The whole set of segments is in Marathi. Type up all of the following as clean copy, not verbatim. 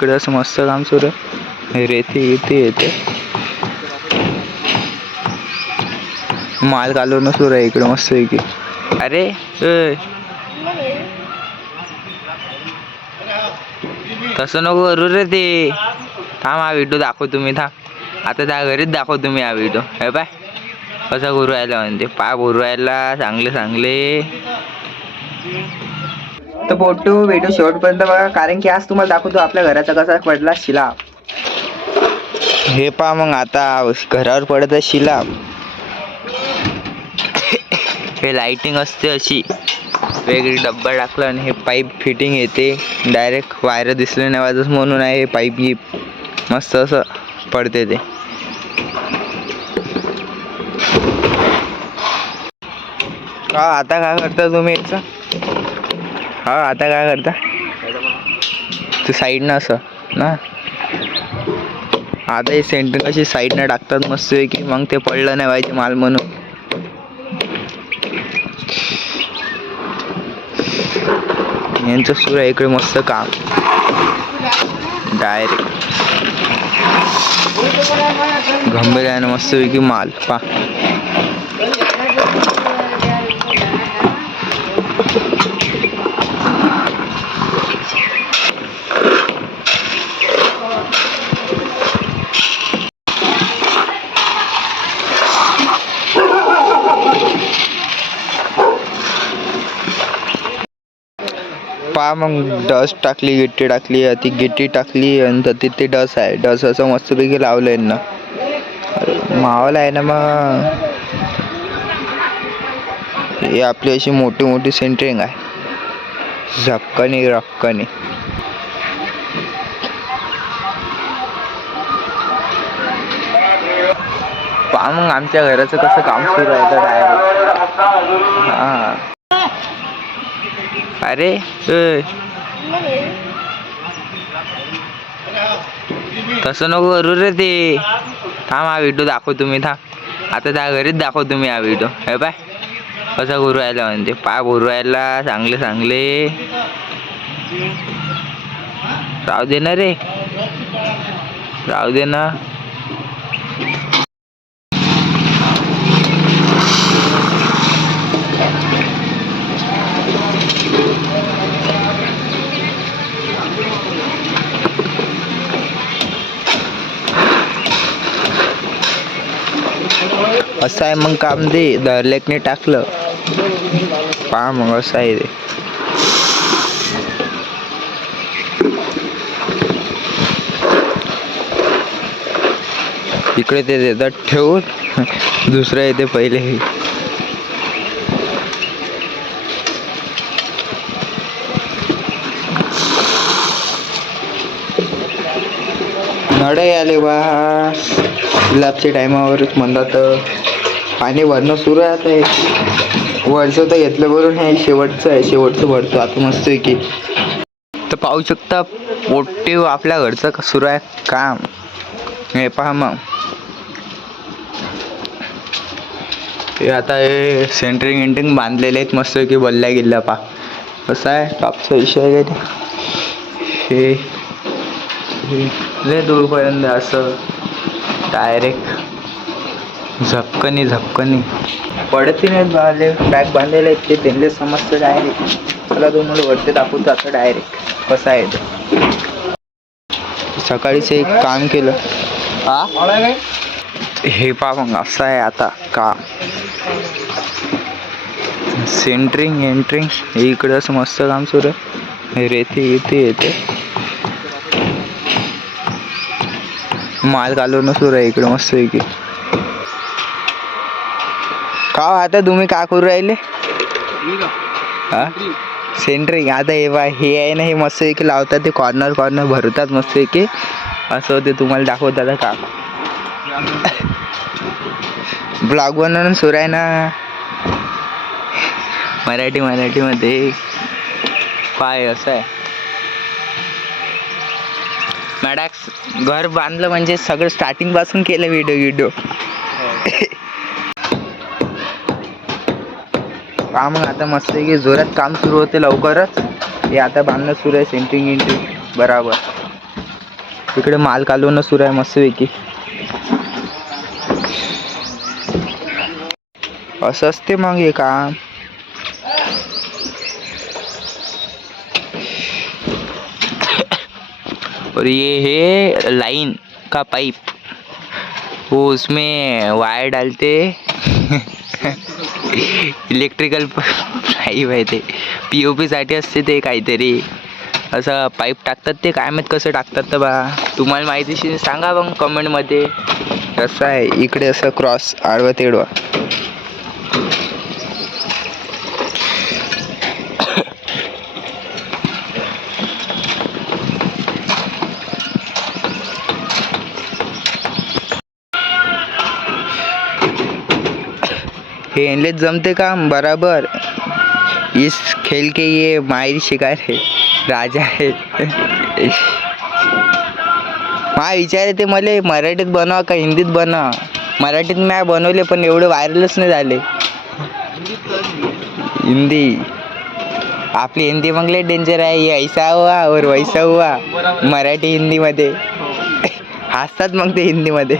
इकडे असं मस्त काम सुरू आहे. रेती येते माल कालवणं सुरू आहे इकडे मस्त आहे की. अरे तसं नको करू रे ते. थांब हा व्हिडिओ दाखव तुम्ही. थांब आता त्या घरीच दाखव तुम्ही हा व्हिडिओ. हे पाय कसा करू राहिला म्हणते. पाय भरू राहिला चांगले. तर फोटो व्हिडिओ शेवटपर्यंत बघा, कारण की आज तुम्हाला दाखवतो आपल्या घराचा कसा पडला शिलाप. हे पहा मग आता घरावर पडत आहे शिलाप. हे लाइटिंग असते अशी वेगळी डब्बा टाकला आणि हे पाईप फिटिंग येते डायरेक्ट. वायर दिसले नाही वाजत म्हणून आहे हे पाईप मस्त असं पडते ते. हा आता काय करता तुम्ही याचं? हा आता काय करता ते साईडनं असं ना. आता हे सेंटर अशी साईडनं टाकतात मस्त की, मग ते पडलं नाही पाहिजे माल म्हणून. यांचं सुरू आहे इकडे मस्त काम डायरेक्ट गंभीर मस्त पैकी माल पा. पा मग डस्ट टाकली, गिट्टी टाकली, ती गिट्टी टाकली आणि तिथे डस आहे. डस असं मस्तपैकी लावलंय ना. मावला आहे ना मग. ही आपली अशी मोठी सेंटरिंग आहे झपकणी रक्कणी. पहा मग आमच्या घराचं कसं काम सुरू आहे तर डायरेक्ट. हा अरे तसं नको करू रे ते. थांब हा व्हिडिओ दाखव तुम्ही. थांब आता त्या घरीच दाखव तुम्ही हा व्हिडिओ. हे पाय कसा करू राहिला म्हणते. पाय भरू राहिला चांगले. राहू दे ना रे, राहू दे ना. असं आहे मग काम दे. धरलेकने टाकलं पहा मग असं आहे ते. इकडे ते देतात ठेवून दुसरं येते पहिले. नळ आले बा गुलाबच्या टायमावरच म्हणतात. पाणी भरणं सुरू आहे आता. हे वरचं तर घेतलं भरून, हे शेवटचं भरतो आता मस्त की. तर पाहू शकता पोटे आपल्या घरचं सुरू आहे काम. हे पहा मग हे आता हे सेंटरिंग बांधलेले आहेत मस्त की. बल्ल्या गेल्या पहा कसं आहे टॉपचा विषय आहे का ते. हे लय दूरपर्यंत असं डायरेक्ट झपकणी पडत नाहीत. बॅग बांधलेले आहेत ते त्यांना समजतं डायरेक्ट. मला तुम्हाला वरती दाखवतो आता डायरेक्ट कसं आहे ते. सकाळीच एक काम केलं हा. हे पहा मग असं आहे आता काम. सेंटरिंग इकडे असं मस्त काम सुरू आहे. रेती येते माल कालवणं सुरू आहे इकडे मस्त की. का आता तुम्ही का करू राहिले? हा सेंटरिंग. आता हे बा हे आहे ना, हे मस्त की लावतात ते कॉर्नर भरतात मस्त की. असं होते तुम्हाला दाखवतात आता का. ब्लॉग बनवून सुरू आहे ना मराठीमध्ये. काय असं आहे मॅडॅक्स. घर बांधलं म्हणजे सगळं स्टार्टिंग पासून केलं व्हिडिओ. काम आता मस्त की जोरात काम सुरू होते लवकरच. हे आता बांधणं सुरू आहे सेंटरिंग बराबर. इकडे माल कालवणं सुरू आहे मस्तपैकी. असं असते मग हे काम. और ये लाइन का पाइप, वो उसमें वायर डालते इलेक्ट्रिकल पाईप आहे ते. POP साठी असते ते काहीतरी असं पाईप टाकतात ते. काय माहीत कसं टाकतात तर बा. तुम्हाला माहिती सांगा मग कमेंटमध्ये. कसं आहे इकडे असं क्रॉस आडवा तेडवा. हे इनलेच जमते काम बराबर. इस खेल के ये माहिर शिकार है, राजा है. हा विचार येते मला मराठीत बनवा का हिंदीत बनवा. मराठीत मी बनवले पण एवढे व्हायरलच नाही झाले. हिंदी आपली हिंदी मग लय डेंजर आहे. ये ऐसा हुआ और वैसा हुआ मराठी हिंदी मध्ये हसतात मग ते हिंदी मध्ये.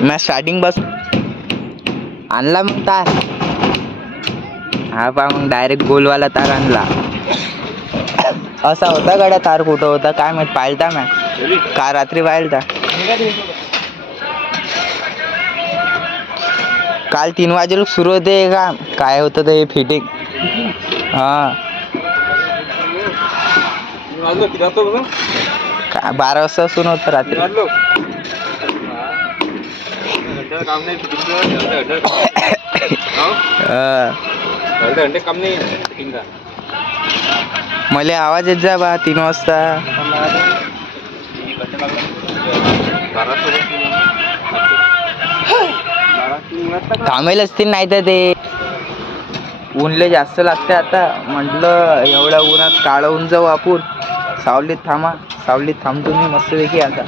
मी स्टार्टिंग बस आणला मग तार. हा पा मग डायरेक्ट गोलवाला तार आणला. असा होता गड्या तार. कुठं होता काय माहित. पाहिलता मी का रात्री पाहिलता. काल 3 वाजेला सुरू होते का काय होतं ते फिटिंग. हा 12 वाजता सुरू होतं रात्री. मला आवाज येत जा बा 3 वाजता. थांबेल असतील नाही तर ते. ऊनले जास्त लागते आता. म्हटलं एवढ्या उन्हात काळवून जाऊ आपण. सावलीत थांबा. सावलीत थांबतो मी मस्तपैकी आता.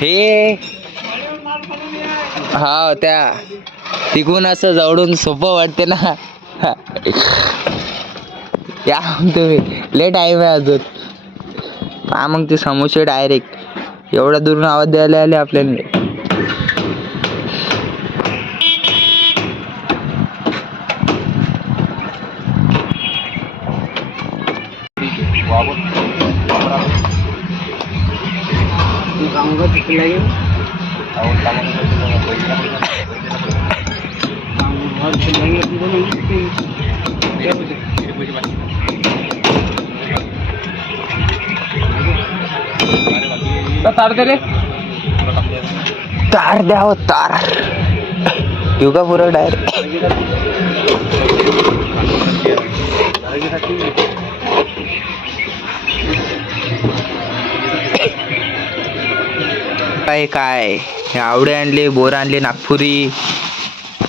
हे हा त्या तिकून असं जवळून सोपं वाटते ना. या मग तुम्ही लेट टाईम आहे अजून. हा मग ते समोसे डायरेक्ट एवढ्या दुरून आवाज द्यायला आले आपल्याला. तार द्या हो तार. येऊ का पुरं डायरेक्ट. काय काय हे आवडे आणले. बोर आणले नागपुरी.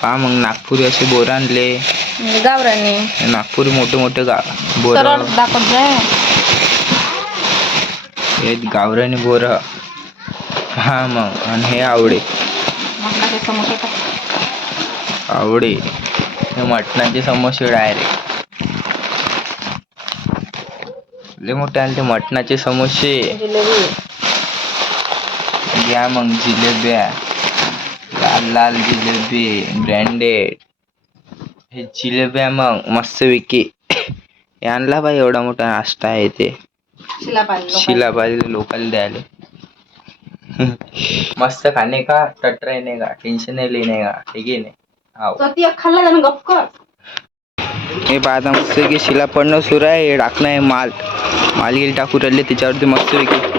पहा मग नागपुरी असे बोर आणले. गावरानी नागपुरी मोठे मोठे बोर. हे गावरानी बोर. हा मग आणि हे आवडे. आवडे हे मटणाचे समोसे डायरेक्ट लय मोठे आणले मटणाचे समोसे. घ्या मग जिलेब्या. लाल लाल जिलेबी ब्रँडेड. हे जिलेब्या मग मस्तपैकी. हे आणला बाई एवढा मोठा नाश्ता आहे ते. शिलापाली लोकल द्यायला. मस्त खाने का टट रहने का टेंशन नहीं लेने का. ठीक आहे ना. हे पाहता मस्त की शिला पडणं सुरू आहे. हे टाकणं आहे माल. माल गेली टाकू राहिले त्याच्यावरती मस्त पैकी.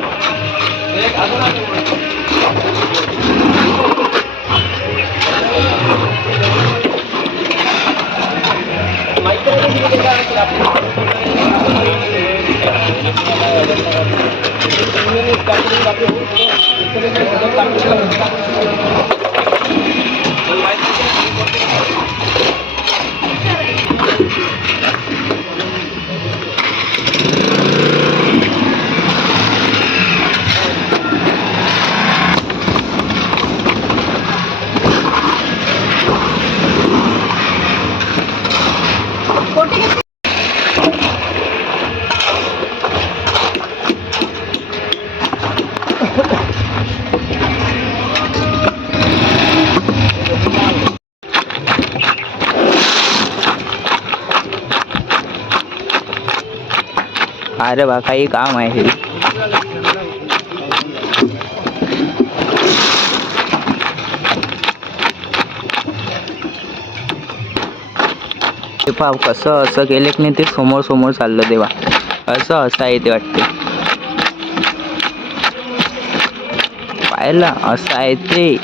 अरे बा काही काम आहे हे. पाव कसं असं केलं की नाही ते समोर समोर चाललं तेव्हा असं आहे ते वाटते. पाहिलं असं आहे ते.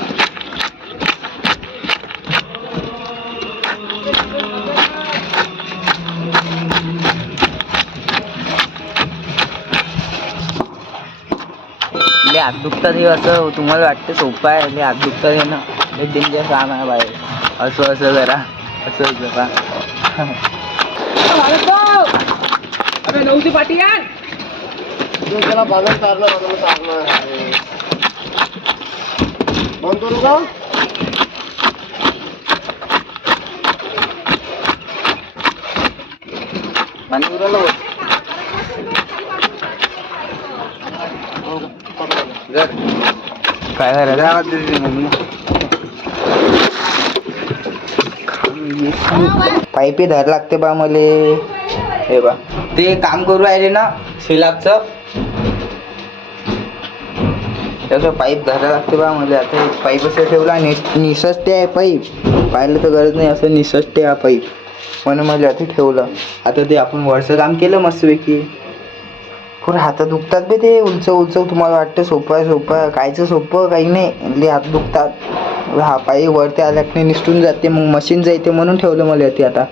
हात दुखतात हे असं तुम्हाला वाटतं सोपं आहे. हात दुखतात हे ना हे डेंजर काम आहे बाहेर. असं असं जरा असं जरा अबे नऊची पाटी यार. त्याला बाजार चाललं बंद करू का? पाणी उरलं होत. काय करायचं पाईपी धर लागते बा मले. हे बा ते काम करू राहिले ना स्लॅबचं त्याचं पाईप धरायला लागते बा मला. आता पाईप असं ठेवला निसटते आहे पाईप. पाहिलं तर गरज नाही असं निसटते हा पाईप म्हणून मला आता ठेवलं. आता ते आपण वरचं काम केलं मस्तपैकी. पुढे हात दुखतात बे ते उंच तुम्हाला वाटतं सोपं आहे कायचं सोपं काही नाही. ले हात दुखतात. हा पायी वरती आल्या की निसटून जाते मग मशीन जायते म्हणून ठेवलं मला ते. आता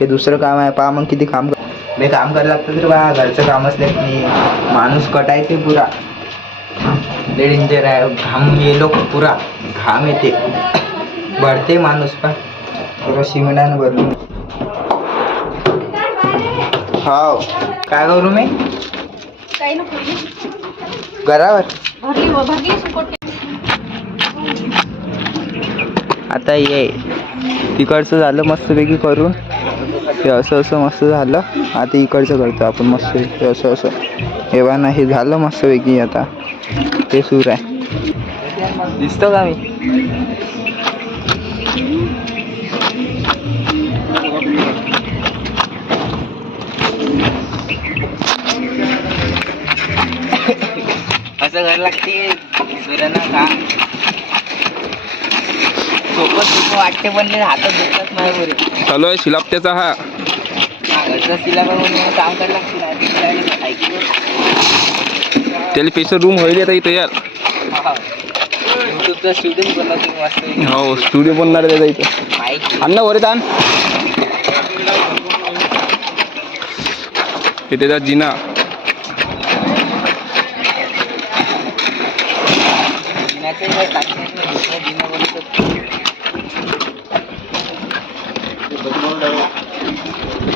हे दुसरं काम आहे पहा मग किती काम काम करायला लागतं तर बा. घरचं काम असलं की माणूस कटायचे पुरा लय डेंजर आहे. घाम येलो पुरा घाम येते भरते माणूस पा पुरा शिमेंटानं भरलं. हाव काय करू मी घरावर आता ये तिकडचं झालं मस्तपैकी करून. हे असं मस्त झालं. आता इकडचं करतो आपण मस्त असं हेवा ना. हे झालं मस्तपैकी. आता ते सूर आहे दिसतो का मी. असं घर लागते सूर्यानं का सोपं वाटते पण हातात दुखतात नाही बरे. चालू आहे शिलाप त्याचा हा घरचा शिलाप म्हणून काम करायला लागते. त्याला स्पेशल रूम होईल आता इथं यार. युट्यूबचा स्टुडिओ बनवतो मस्त. हो स्टुडिओ बनणार आहे त्याचा इथं. अण्णा वरे ताण हे त्याचा जिना.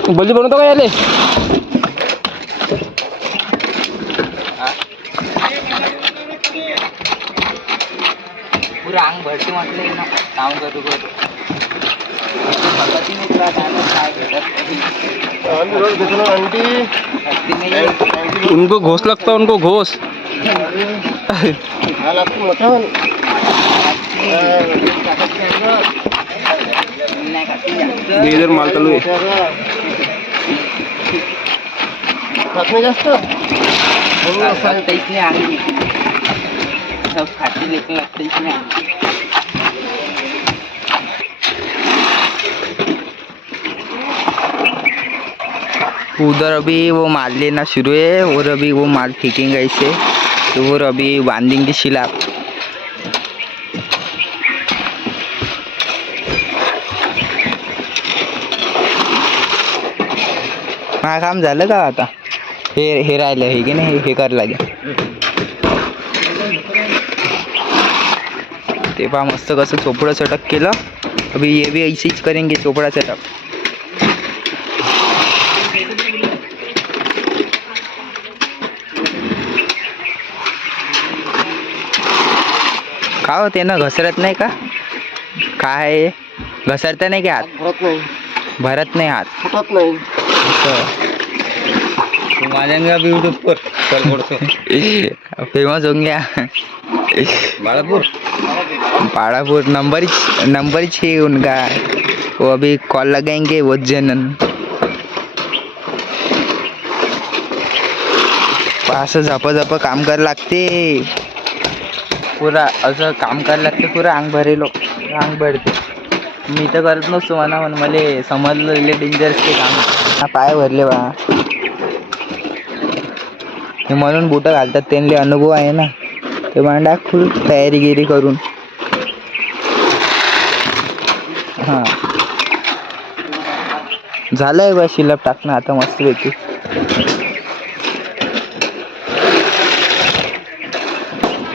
बल्ली बनवतो का याले. पुरा अंग भरते म्हटलं ना काम करू उनको घोस लगता है उनको घोस. इधर माल चालू है. जास्त सब खाते लेके लगता इसमें. उधर अभी वो माल लेना शुरू है और अभी वो माल फेंकेंगे ऐसे. और अभी बांधेंगे शिलाप. हा काम झालं का आता. हे राहिलं हे की नाही हे करायला लागेल. ते पहा मस्त कसं चोपडा सेटअप केलं. अभी ये भी ऐसे ही करेंगे चोपड़ा सेटअप. का होते ना घसरत नाही का काय घसरत नाही की हात भरत नाही हात फुटत नाही. मालेंगे यूट्यूब पर. फेमस हो गया बाड़ापुर नंबर ही 6 उनका। वो अभी कॉल लगाएंगे वो जनन असं झप काम करायला लागते पुरा असं काम करायला लागते पुरा अंग भरते मी तर करत नसतो म्हणा मला समजलं डेंजरस ते काम हा पाय भरले बा हे म्हणून बुटं घालतात त्यांना अनुभव आहे ना ते म्हणा फुल तयारी गिरी करून हां झालंय बा शिल्लक टाकणं आता मस्त पैकी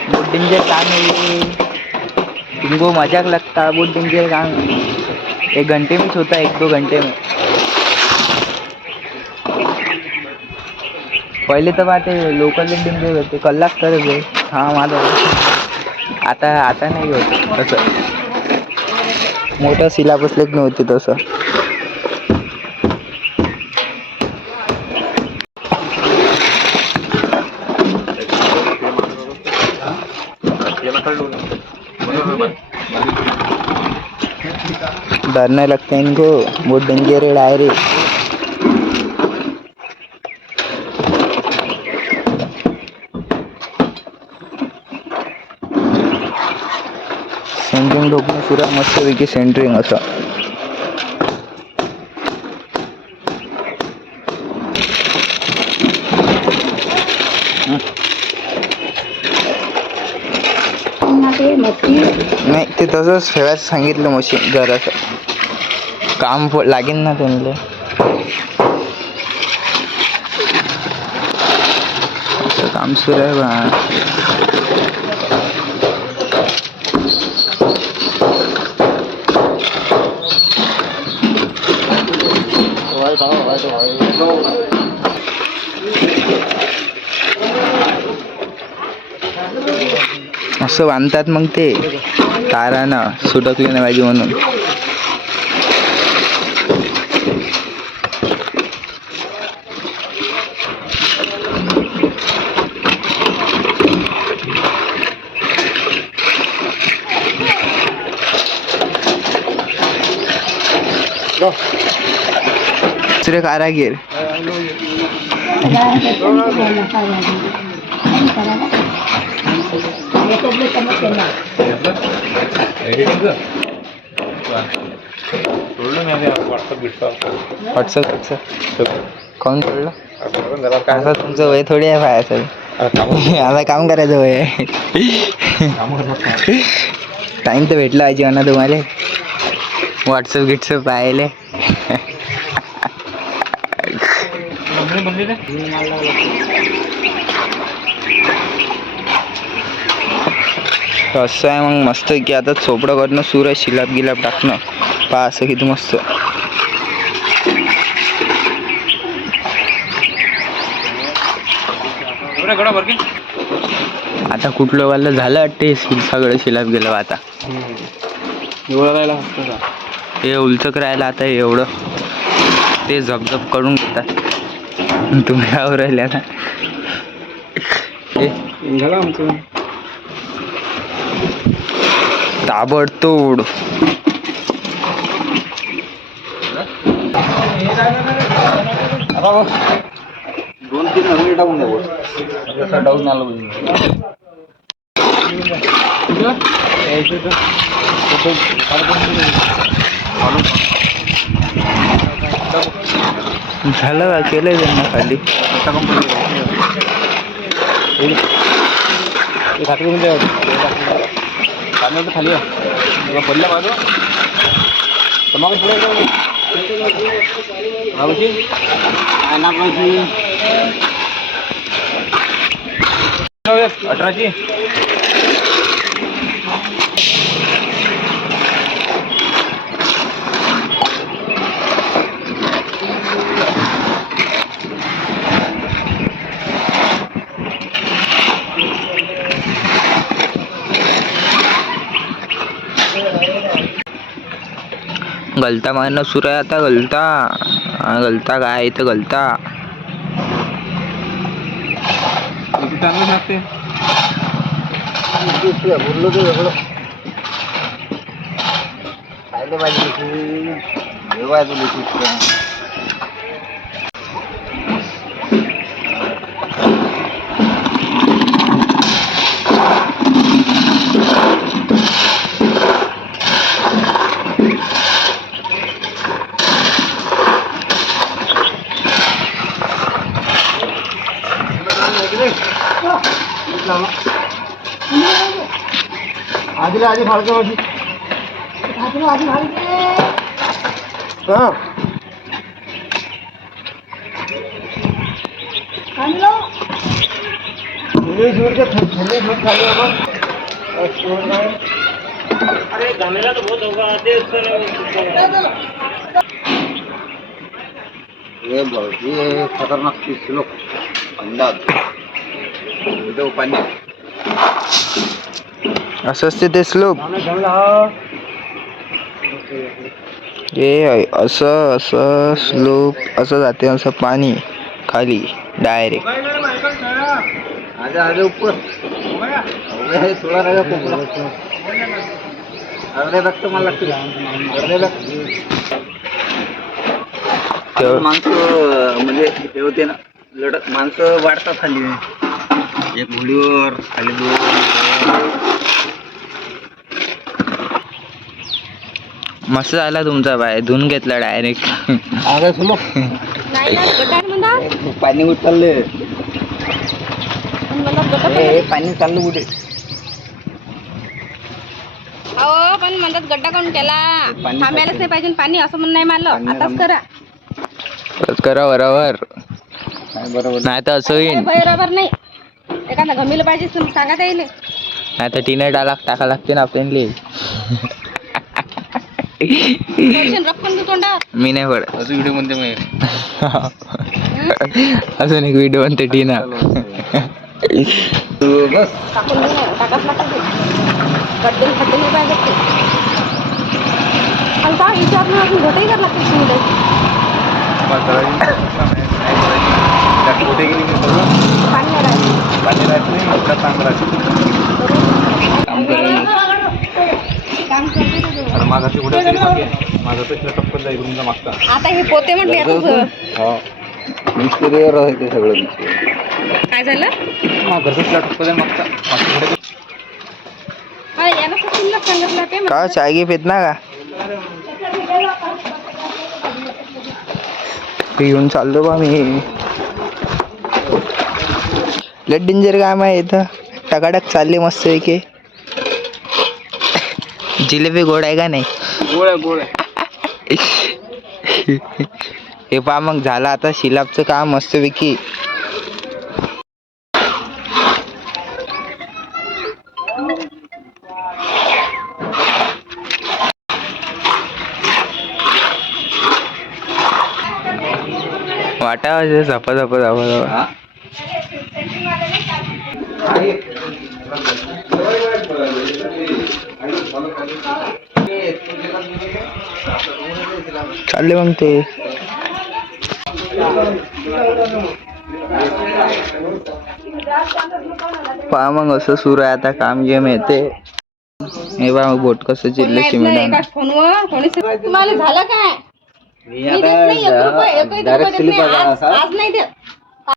बहुत डेंजर काम है ये तुमको मजाक लगता है बहुत डेंजर काम 1 घंटे में होता है 1-2 घंटे में पहिले तर बात आहे लोकल डेंजर होते कलाक करत आहे हा माझा आता नाही होत तसं मोठं सिलेबस लेख नव्हते तसं डरने लगता है इनको बहुत डेंजर है डायरी सेंटरिंग ढोकणं सुरू मस्तपैकी सेंटरिंग असं नाही ते तसंच ठेवायचं सांगितलं मशीन जरासं काम लागेल ना त्यांना असं काम सुरू आहे बा असं बांधतात मग ते तारानं सुटकले नाही पाहिजे म्हणून दुसरे कारागीर व्हॉट्सअप कोण सोडलं असं तुमचं वय थोडी आहे पाहायचं आता काम करायचं वय आहे टाइम तर भेटला पाहिजे ना तुम्हाला व्हॉट्सअप पाहिले असं आहे मग मस्त की आता चोपडं करणं सुरू आहे शिलाप गिलाप टाकणं पहा असं किती मस्त आता कुठलं वाला झालं वाटते सगळं शिलाप गेलं आता हे उलचक राहिलं आता एवढं ते झपझप करून घेतात तुम्ही काय राहिले आता झालं आमचं ताबडतोड दोन तीन हजार टाकून द्या डाऊन आलं झालं का केलंय त्यांना खाली खाली पडल्या माझं मग पुढे 18ची गलता मारणं सुरू आहे आता गलता काय इथं गलता चांगलं लागते. बोललो ते वेगळं खायला पाहिजे जेव्हा तुला आधी आधी फाळके माझी आधी फाळके हा अरे गामेला तो बहुत होगा आते ये भाजी खतरनाक 30 किलो अंदाज तो पाणी असं असते ते स्लोप. हे असं असं स्लोप असं जाते, असं पाणी खाली डायरेक्ट. आगे आगे ऊपर थोड़ा रहेगा कोपरा अर्धे रक्त मला लागते अर्धे माणसं म्हणजे हे होते ना लढत माणसं वाढतात खाली एक घोडीवर खाली दोन. मस्त झाला तुमचा बाय, धुवून घेतला डायरेक्ट. आगे सुनो पाणी उचलले पाणी चाललं कुठे अहो पण म्हणतात गड्डा काढून केला थांबायलाच नाही पाहिजे पाणी असं म्हणणं नाही मारलं आताच करा. करा बरोबर बरोबर नाही तर असं होईन. बरोबर नाही एखादा गमीला पाहिजे सांगा त्याला नाही तर टीने टाका लागते ना आपल्याला. रक्कम तू तोंडावर मी नाही पड अजून व्हिडिओ म्हणते मग अजून एक व्हिडिओ म्हणते टीना. बस टाकून टाकाच लागते गड्डे खड्डे नाही पाहिजे ते आणि काय विचारून अजून घटही कर लागते शिवले कुठे गेली पाणी नाही राहिलं पाणी राहत नाही इतका चांगला काम करते ना तू. माझा ते उड्या तरी मागे माझा तर टप्पल जाईल तुमचा मागचा. आता हे पोते म्हटले आता हा मिस्त्रीवर आहे ते सगळं काय झालं घरचा टप्पल आहे मागचा याला शिल्लक सांगितलं ते का चाय घे पेत ना का घेऊन चाललो बा मी. लय डेंजर काम आहे इथं. टकाटक चालले मस्त की जिलेबी गोड आहे का नाही. गोळ हे पहा मग झालं आता शिलापचं काम मस्त पैकी. वाटा झपा झपा झपा झपा चालले मग ते. पहा मग असं सुरू आहे आता काम जे येते. हे बा मग बोट कसं चिल्ले शिमिडा फोनवर कोणी तुम्हाला झालं काय मी देत नाही 1 रुपया 1 रुपया देत नाही आज नाही देत